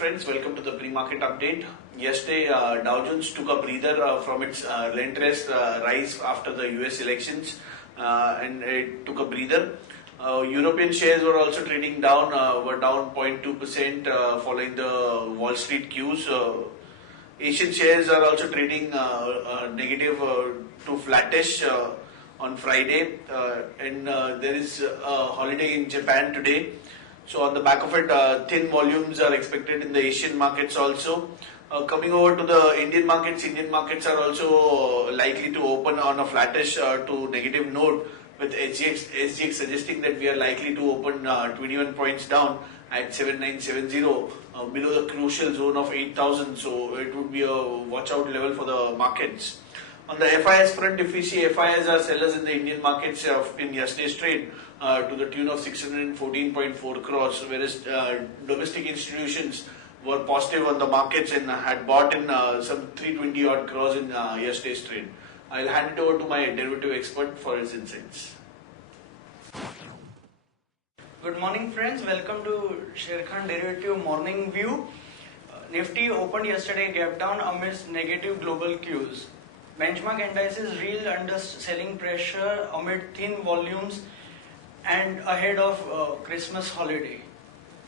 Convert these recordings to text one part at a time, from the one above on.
friends, welcome to the pre-market update. Yesterday, Dow Jones took a breather from its relentless rise after the US elections and it took a breather. European shares were also trading down, were down 0.2% following the Wall Street cues. Asian shares are also trading negative to flattish on Friday, and there is a holiday in Japan today. So on the back of it, thin volumes are expected in the Asian markets also. Coming over to the Indian markets are also likely to open on a flattish to negative note, with SGX suggesting that we are likely to open 21 points down at 7970 below the crucial zone of 8,000. So it would be a watch out level for the markets. On the FIS front, if we see FIS are sellers in the Indian markets in yesterday's trade to the tune of 614.4 crores, whereas domestic institutions were positive on the markets and had bought in some 320 odd crores in yesterday's trade. I'll hand it over to my derivative expert for his insights. Good morning friends, welcome to Sharekhan Derivative Morning View. Nifty opened yesterday gap down amidst negative global cues. Benchmark indices reeled under selling pressure amid thin volumes and ahead of Christmas holiday.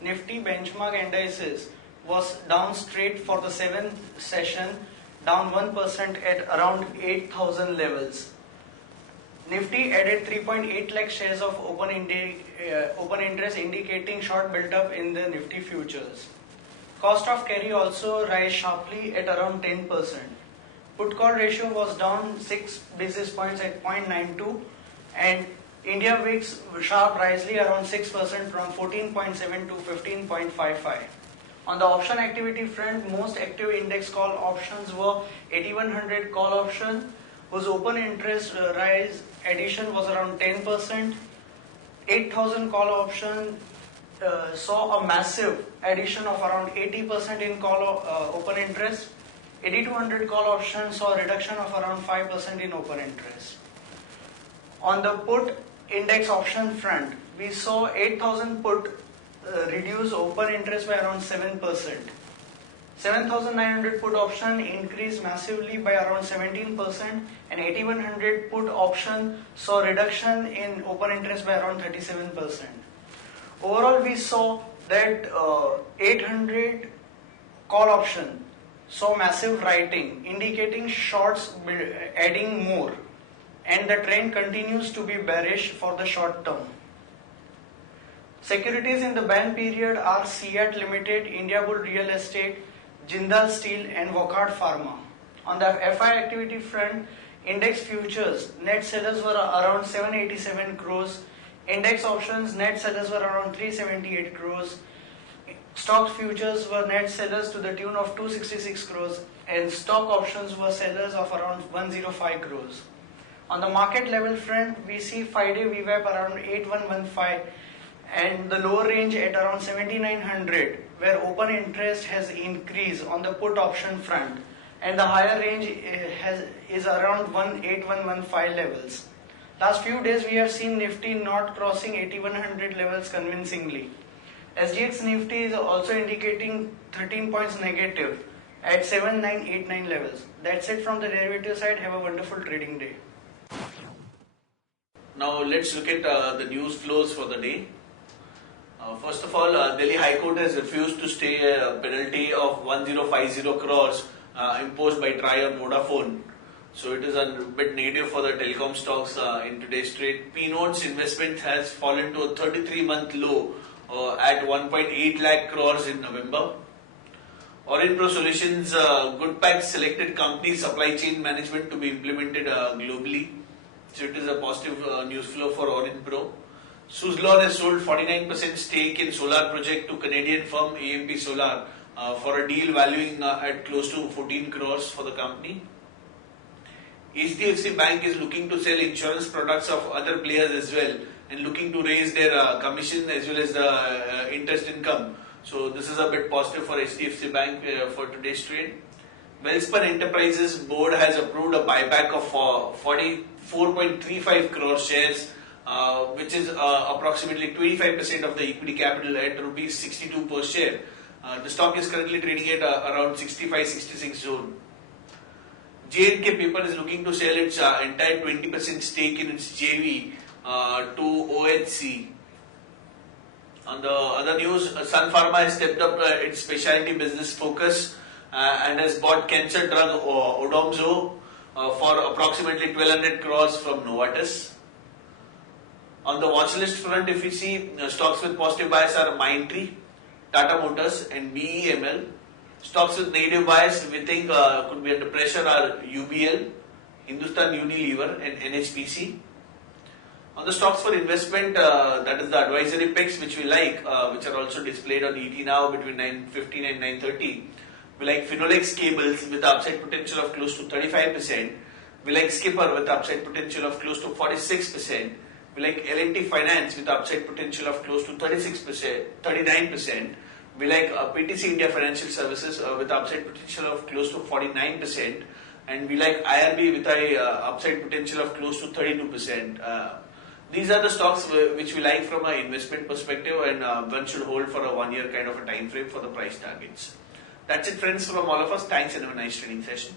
Nifty benchmark indices was down straight for the 7th session, down 1% at around 8,000 levels. Nifty added 3.8 lakh shares of open interest, indicating short build-up in the Nifty futures. Cost of carry also rise sharply at around 10%. Put call ratio was down 6 basis points at 0.92, and India VIX sharp risely around 6% from 14.7 to 15.55. On the option activity front, most active index call options were 8100 call option, whose open interest rise addition was around 10%. 8000 call option saw a massive addition of around 80% in call open interest. 8200 call option saw a reduction of around 5% in open interest. On the put index option front, we saw 8000 put reduce open interest by around 7%. 7900 put option increased massively by around 17%, and 8100 put option saw reduction in open interest by around 37%. Overall, we saw that 800 call option saw massive writing, indicating shorts adding more, and the trend continues to be bearish for the short term. Securities in the ban period are CEAT Limited, India Bull Real Estate, Jindal Steel and Wockhardt Pharma. On the FI activity front, index futures net sellers were around 787 crores, index options net sellers were around 378 crores, stock futures were net sellers to the tune of 266 crores, and stock options were sellers of around 105 crores. On the market level front, we see 5-day VWAP around 8115 and the lower range at around 7900, where open interest has increased on the put option front, and the higher range is around 18115 levels. Last few days we have seen Nifty not crossing 8100 levels convincingly. SGX Nifty is also indicating 13 points negative at 7989 levels. That's it from the derivative side. Have a wonderful trading day. Now let's look at the news flows for the day. First of all, Delhi High Court has refused to stay a penalty of 1050 crores imposed by Try on Vodafone. So it is a bit negative for the telecom stocks in today's trade. P-Notes investment has fallen to a 33-month low at 1.8 lakh crores in November. Aurionpro Solutions, Goodpack selected company supply chain management to be implemented globally. So it is a positive news flow for Aurionpro. Suzlon has sold 49% stake in solar project to Canadian firm AMP Solar for a deal valuing at close to 14 crores for the company. HDFC Bank is looking to sell insurance products of other players as well and looking to raise their commission as well as the interest income. So this is a bit positive for HDFC Bank for today's trade. Welspun Enterprises board has approved a buyback of 44.35 crore shares, which is approximately 25% of the equity capital at rupees 62 per share. The stock is currently trading at around 65-66 zone. J&K Paper is looking to sell its entire 20% stake in its JV to OHC. On the other news, Sun Pharma has stepped up its specialty business focus and has bought cancer drug Odomzo for approximately 1200 crores from Novartis. On the watch list front, if you see, stocks with positive bias are Mindtree, Tata Motors and BEML. Stocks with negative bias we think could be under pressure are UBL, Hindustan Unilever and NHPC. On the stocks for investment, that is the advisory picks which we like, which are also displayed on ET now between 9:15 and 9:30. We like Finolex Cables with upside potential of close to 35%. We like Skipper with upside potential of close to 46%. We like L&T Finance with upside potential of close to 36%, 39%. We like PTC India Financial Services with upside potential of close to 49%. And we like IRB with a upside potential of close to 32%. These are the stocks which we like from an investment perspective, and one should hold for a 1 year kind of a time frame for the price targets. That's it, friends, from all of us. Thanks and have a nice trading session.